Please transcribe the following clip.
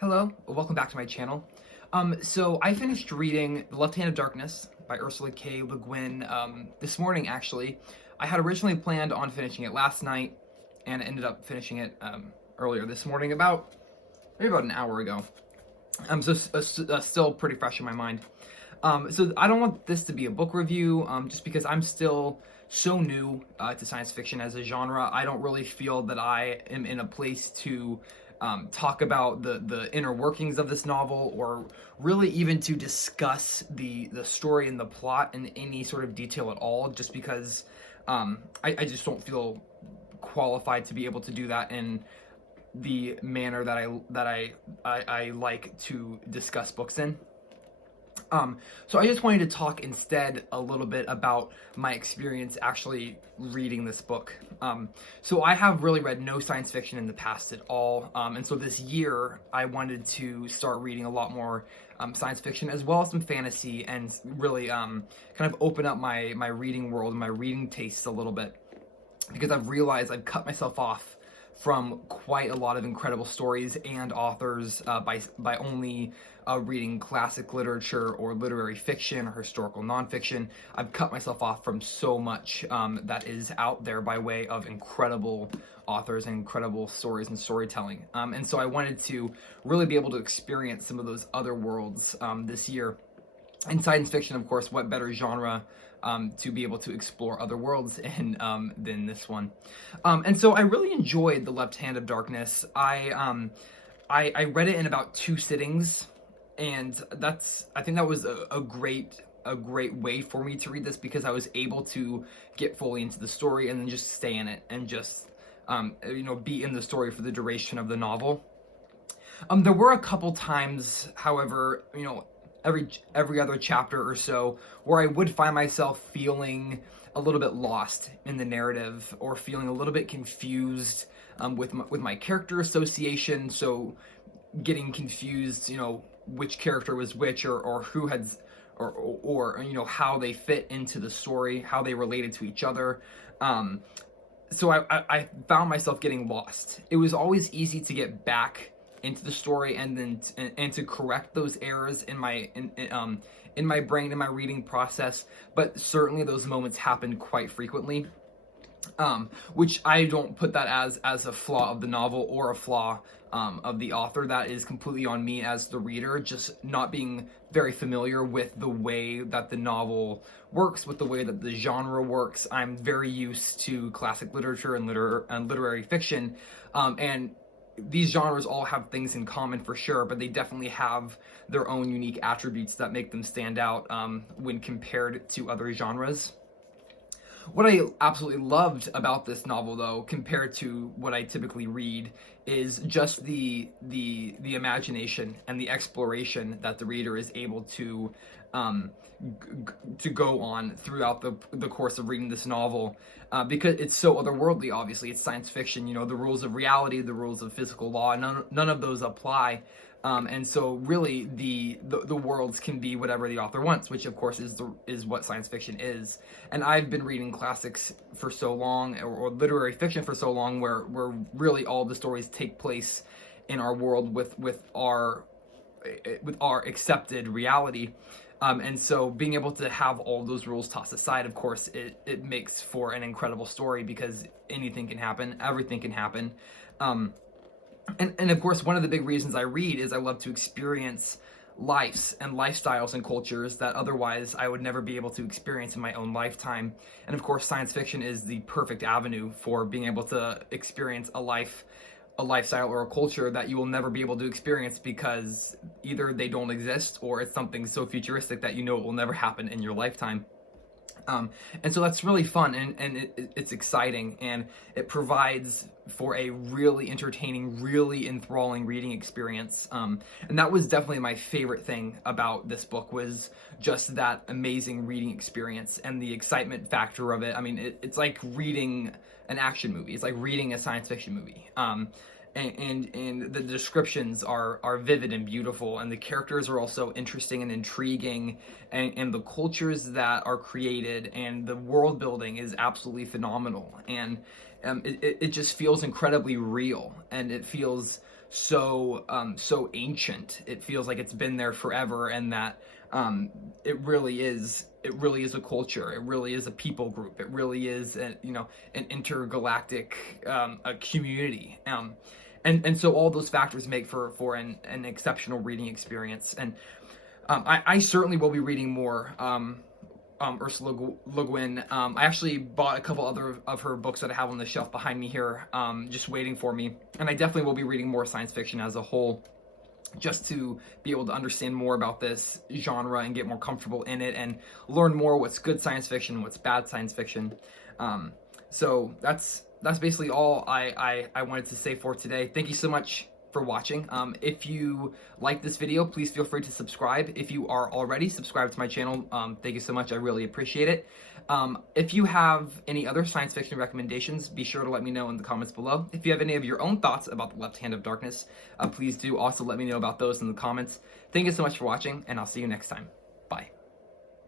Hello, welcome back to my channel. So I finished reading The Left Hand of Darkness by Ursula K. Le Guin this morning, actually. I had originally planned on finishing it last night, and ended up finishing it earlier this morning, maybe about an hour ago. Still pretty fresh in my mind. So I don't want this to be a book review, just because I'm still so new to science fiction as a genre. I don't really feel that I am in a place to talk about the inner workings of this novel, or really even to discuss the story and the plot in any sort of detail at all, just because I just don't feel qualified to be able to do that in the manner that I like to discuss books in. So I just wanted to talk instead a little bit about my experience actually reading this book. So I have really read no science fiction in the past at all, and so this year I wanted to start reading a lot more science fiction, as well as some fantasy, and really kind of open up my reading world and my reading tastes a little bit, because I've realized I've cut myself off from quite a lot of incredible stories and authors by only reading classic literature or literary fiction or historical nonfiction. I've cut myself off from so much that is out there by way of incredible authors and incredible stories and storytelling. And so I wanted to really be able to experience some of those other worlds this year. In science fiction, of course, what better genre to be able to explore other worlds in than this one? And so I really enjoyed The Left Hand of Darkness. I read it in about 2 sittings, and I think that was a great way for me to read this, because I was able to get fully into the story and then just stay in it and just be in the story for the duration of the novel. There were a couple times, however, every other chapter or so, where I would find myself feeling a little bit lost in the narrative, or feeling a little bit confused with my character association. So getting confused, which character was which, or who had, or how they fit into the story, how they related to each other. So I found myself getting lost. It was always easy to get back into the story and then and to correct those errors in my brain, in my reading process, but certainly those moments happened quite frequently, which I don't put that as a flaw of the novel or a flaw of the author. That is completely on me as the reader, just not being very familiar with the way that the novel works, with the way that the genre works. I'm very used to classic literature and literary fiction, and these genres all have things in common for sure, but they definitely have their own unique attributes that make them stand out when compared to other genres. What I absolutely loved about this novel, though, compared to what I typically read, is just the imagination and the exploration that the reader is able to go on throughout the course of reading this novel, because it's so otherworldly. Obviously, it's science fiction. The rules of reality, the rules of physical law, none of those apply. And so really the worlds can be whatever the author wants, which of course is what science fiction is. And I've been reading classics for so long, or literary fiction for so long, where really all the stories take place in our world with our accepted reality. And so being able to have all those rules tossed aside, of course, it makes for an incredible story, because anything can happen, everything can happen. And of course, one of the big reasons I read is I love to experience lives and lifestyles and cultures that otherwise I would never be able to experience in my own lifetime. And of course, science fiction is the perfect avenue for being able to experience a lifestyle or a culture that you will never be able to experience, because either they don't exist, or it's something so futuristic that it will never happen in your lifetime. And so that's really fun, and it's exciting, and it provides for a really entertaining, really enthralling reading experience. And that was definitely my favorite thing about this book, was just that amazing reading experience and the excitement factor of it. I mean, it's like reading an action movie. It's like reading a science fiction movie. And the descriptions are vivid and beautiful, and the characters are also interesting and intriguing, and the cultures that are created and the world building is absolutely phenomenal, and it just feels incredibly real, and it feels so ancient. It feels like it's been there forever, and that it really is a culture. It really is a people group. It really is an intergalactic a community. And so all those factors make for an exceptional reading experience. And I certainly will be reading more Ursula Le Guin. I actually bought a couple other of her books that I have on the shelf behind me here, just waiting for me. And I definitely will be reading more science fiction as a whole, just to be able to understand more about this genre and get more comfortable in it and learn more what's good science fiction, what's bad science fiction. So that's basically all I wanted to say for today. Thank you so much for watching. If you like this video, please feel free to subscribe. If you are already subscribed to my channel, thank you so much. I really appreciate it. If you have any other science fiction recommendations, be sure to let me know in the comments below. If you have any of your own thoughts about The Left Hand of Darkness, please do also let me know about those in the comments. Thank you so much for watching, and I'll see you next time. Bye.